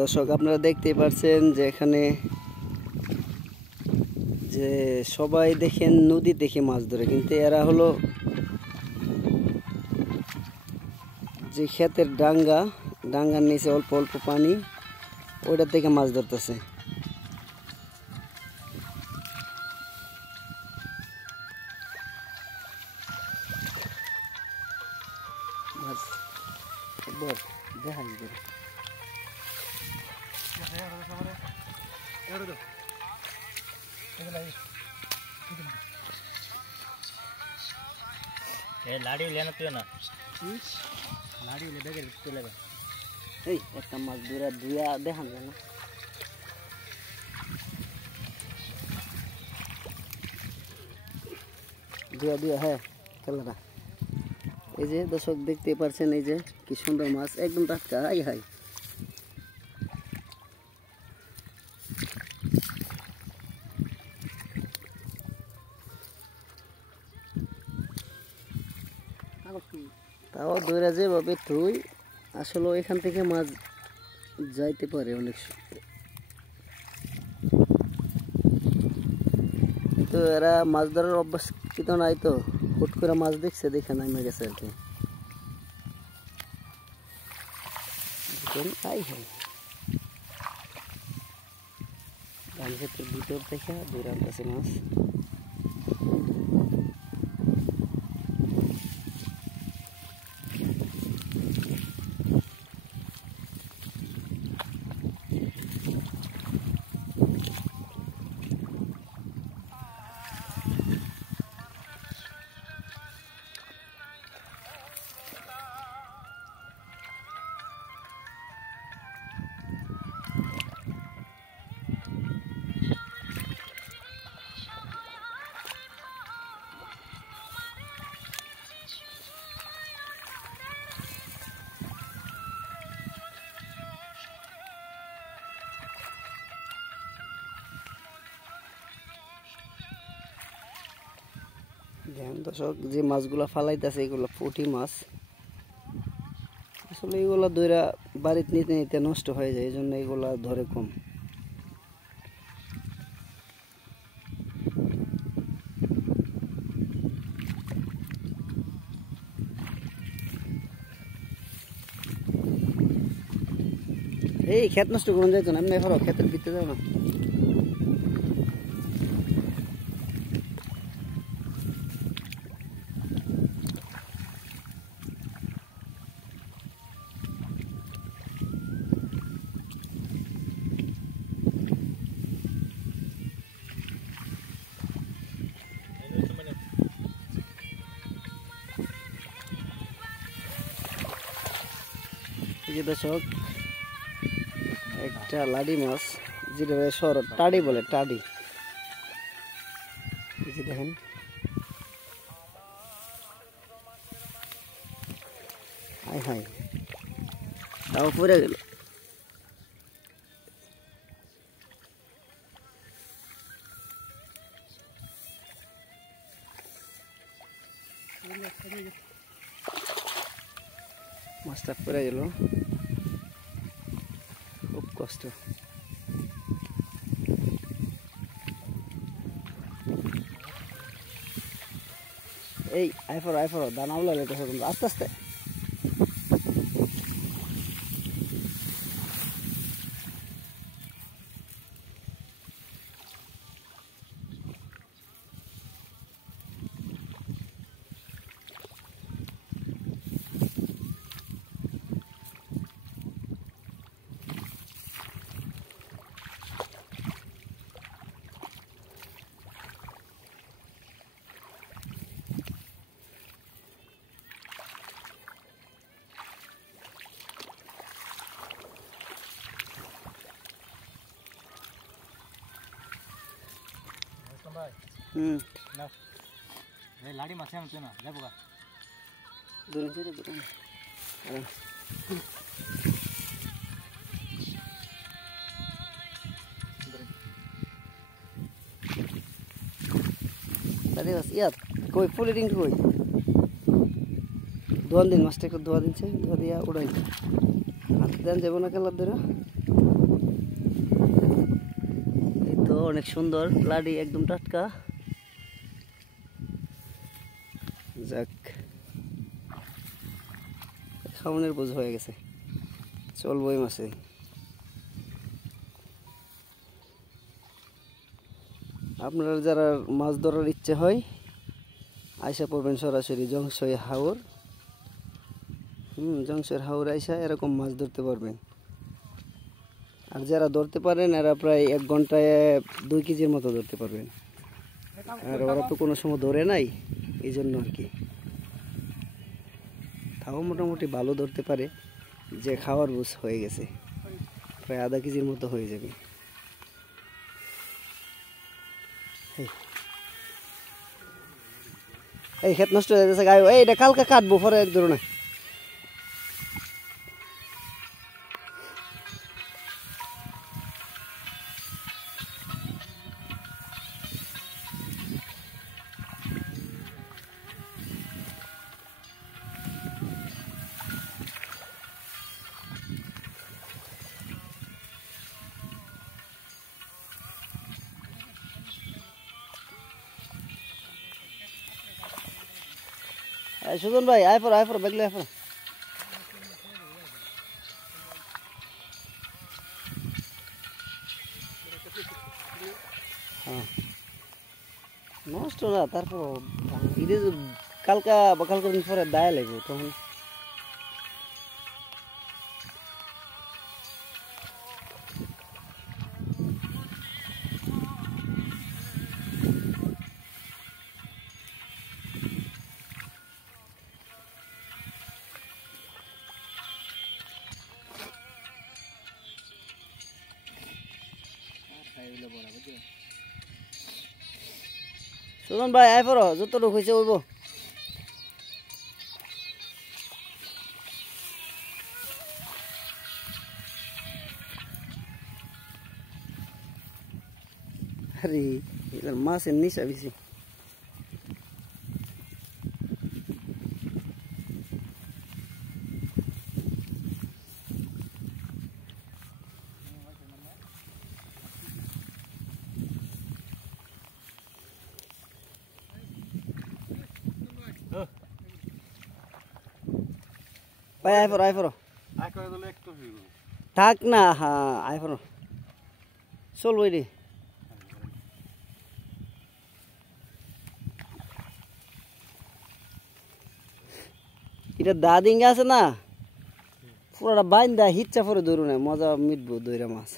দর্শক আপনারা দেখতেই পাচ্ছেন যে এখানে যে সবাই দেখেন নদী থেকে মাছ ধরে, কিন্তু এরা হলো যে ক্ষেতের ডাঙ্গার নিচে অল্প অল্প পানি, ওইটা থেকে মাছ ধরতেছে। लाड़ी लेना पियो ना लाड़ी ले देखे चलेगा একটা মাছ ধরে ধুয়া দেখান যায় না। ধুয়া হ্যাঁ খেলাটা। এই যে দর্শক দেখতে পাচ্ছেন, এই যে কি সুন্দর মাছ, একদম টাটকা। হাই হাই তাও ধরে যেভাবে থুই, আসলে এখান থেকে মাছ যাইতে পারে অনেক, কিন্তু এরা মাছ ধরার অভ্যাসকৃত নাই তো, হুট করে মাছ দেখছে দেখে নামে গেছে আর কি। ধান ক্ষেতের ভিতর থেকে দূরে আনতেছে মাছ। দর্শক যে মাছগুলা ফালাইতেছে এগুলো পুঁটি মাছ, আসলে এগুলা ধরে বাড়িতে নিতে নিতে নষ্ট হয়ে যায়, এই জন্য এগুলা ধরে কম। এই ক্ষেত নষ্ট করুন যাইতো না, এমনি ক্ষেতের ভিতরে যাও না। দর্শক একটা লাডি মাছ, যেটা শহর টাডি বলে, টাডি। দেখেন হাই হাই, তাও পড়ে গেল। মাছটা পড়ে গেল, খুব কষ্ট। এই আইফর দানা উলা লেতেছে আস্তে আস্তে। लाड़ी माछ ना जाबो का दूर से दूर tadi bas iya koi full eating koi dua दिन मास्टर को 2 दिन से 2 दिया उड़ाई हाथ देन जेबो ना केला दरा অনেক সুন্দর, লাডি একদম টাটকা। যাক, খাওয়ানোর বোঝ হয়ে গেছে, চলবই মাছে। আপনারা যারা মাছ ধরার ইচ্ছে হয় আইসা পড়বেন সরাসরি জংশই হাওর। জংশই হাওর আইসা এরকম মাছ ধরতে পারবেন। আর যারা ধরতে পারেন এরা প্রায় 1 ঘন্টায় 2 কেজির মতো ধরতে পারবেন। আর ওরা তো কোনো সময় ধরে নাই, এই জন্য আর কি। তাও মোটামুটি ভালো ধরতে পারে, যে খাওয়ার বুঝ হয়ে গেছে, প্রায় আধা কেজির মতো হয়ে যাবে। এই ক্ষেত নষ্ট হয়ে যাচ্ছে গায়ে, এটা কালকে কাটবো, পরে এক ধরনের। সুজন ভাই আয় পর বেগলে আয় পর। হ্যাঁ, নষ্ট না, তারপর ঈদে কালকা বা কালকে দিন পরে দায়া লাগবে তখন। সুজন ভাই আয় পর, যতটুকু হয়েছে ওইব। আরে মাছের নিচা বেশি। ভাই আয় পর থাক না। হ্যাঁ আয় পর, চলবই রে। এটা দাদিঙ্গা আছে না, পুরোটা বাইন্দা হিচ্ছা পরে ধরু না, মজা মিটবো দইরা মাছ।